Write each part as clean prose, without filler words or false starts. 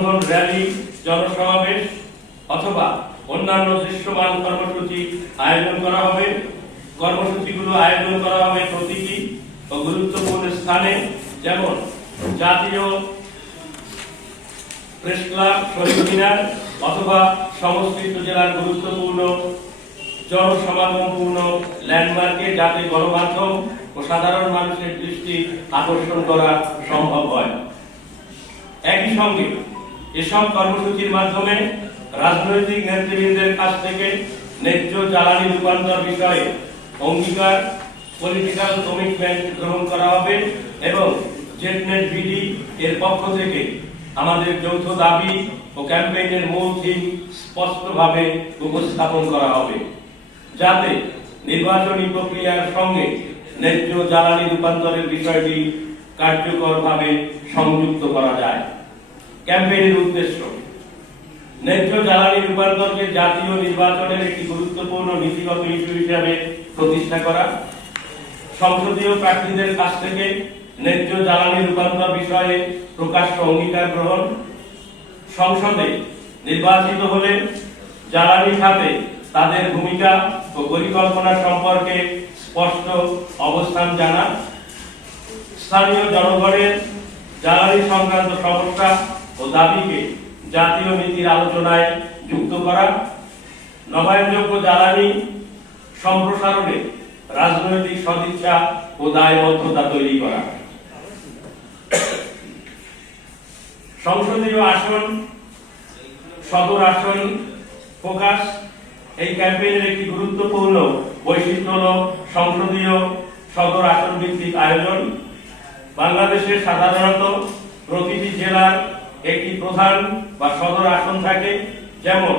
Rally, জনসমাবেশ অথবা অন্যান্য দৃশ্যমান কর্মসূচি আয়োজন করা হবে। কর্মসূচিগুলো আয়োজন করা হবে প্রতীকী ও গুরুত্বপূর্ণ স্থানে, যেমন জাতীয় প্রেস ক্লাব, শহীদ মিনার অথবা সমস্ত জেলার গুরুত্বপূর্ণ জনসমাগমপূর্ণ ল্যান্ডমার্কে, যাতে গণমাধ্যম ও সাধারণ মানুষের দৃষ্টি আকর্ষণ করা সম্ভব হয়। একই সঙ্গে এসব কর্মসূচির মাধ্যমে রাজনৈতিক নেতৃবৃন্দের কাছ থেকে ন্যায্য জ্বালানি রূপান্তর বিষয়ে অঙ্গীকার, পলিটিক্যাল কমিটমেন্ট গ্রহণ করা হবে এবং জেটনেট বিডি এর পক্ষ থেকে আমাদের যৌথ দাবি ও ক্যাম্পেইনের মূল থিম স্পষ্টভাবে উপস্থাপন করা হবে, যাতে নির্বাচনী প্রক্রিয়ার সঙ্গে ন্যায্য জ্বালানি রূপান্তরের বিষয়টি কার্যকরভাবে সংযুক্ত করা যায়। ক্যাম্পেইনের উদ্দেশ্য: ন্যায্য জ্বালানি রূপান্তরকে জাতীয় নির্বাচনের একটি গুরুত্বপূর্ণ নীতিগত ইস্যু হিসেবে প্রতিষ্ঠা করা, সংসদীয় প্রার্থীদের কাছ থেকে ন্যায্য জ্বালানি রূপান্তর বিষয়ে প্রকাশ্য অঙ্গীকার গ্রহণ, সংসদে নির্বাচিত হলে জ্বালানি খাতে তাদের ভূমিকা ও পরিকল্পনা সম্পর্কে স্পষ্ট অবস্থান জানা, স্থানীয় জনগণের জ্বালানি সংক্রান্ত সমস্যা ও দাবিকে জাতীয় নীতির আলোচনায় যুক্ত করা, নবায়নযোগ্য জ্বালানি সম্প্রসারণে রাজনৈতিক সদিচ্ছা ও দায়বদ্ধতা তৈরি করা। সংসদীয় আসন, সদর আসন ফোকাস। এই ক্যাম্পেইনের একটি গুরুত্বপূর্ণ বৈশিষ্ট্য হল সংসদীয় সদর আসন ভিত্তিক আয়োজন। বাংলাদেশে সাধারণত প্রতিটি জেলার একটি প্রধান বা সদর আসন থাকে, যেমন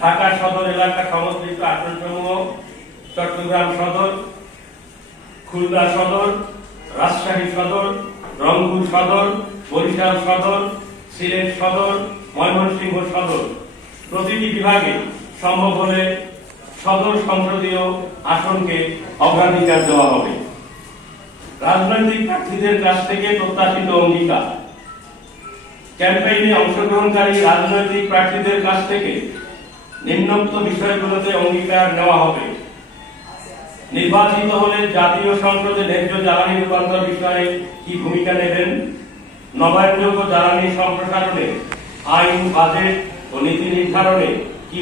ঢাকা সদর এলাকা সংশ্লিষ্ট আসনসমূহ চট্টগ্রাম সদর, খুলনা সদর, রাজশাহী সদর, রংপুর সদর, বরিশাল সদর, সিলেট সদর, ময়মনসিংহ সদর। প্রতিটি বিভাগে সম্ভব হলে সদর সংসদীয় আসনকে অগ্রাধিকার দেওয়া হবে। রাজনৈতিক প্রার্থীদের কাছ থেকে প্রত্যাশিত অঙ্গীকার: ক্যাম্পেইনে অংশগ্রহণকারী রাজনৈতিক প্রার্থীদের কাছ থেকে নিম্নোক্ত বিষয়গুলোতে অঙ্গীকার নেওয়া হবে: নির্বাচিত হলে জাতীয় সংসদে ন্যায্য জ্বালানি রূপান্তর বিষয়ে কি ভূমিকা নেবেন, নবায়নযোগ্য জ্বালানি সম্প্রসারণে আইন, বাজেট ও নীতি নির্ধারণে কি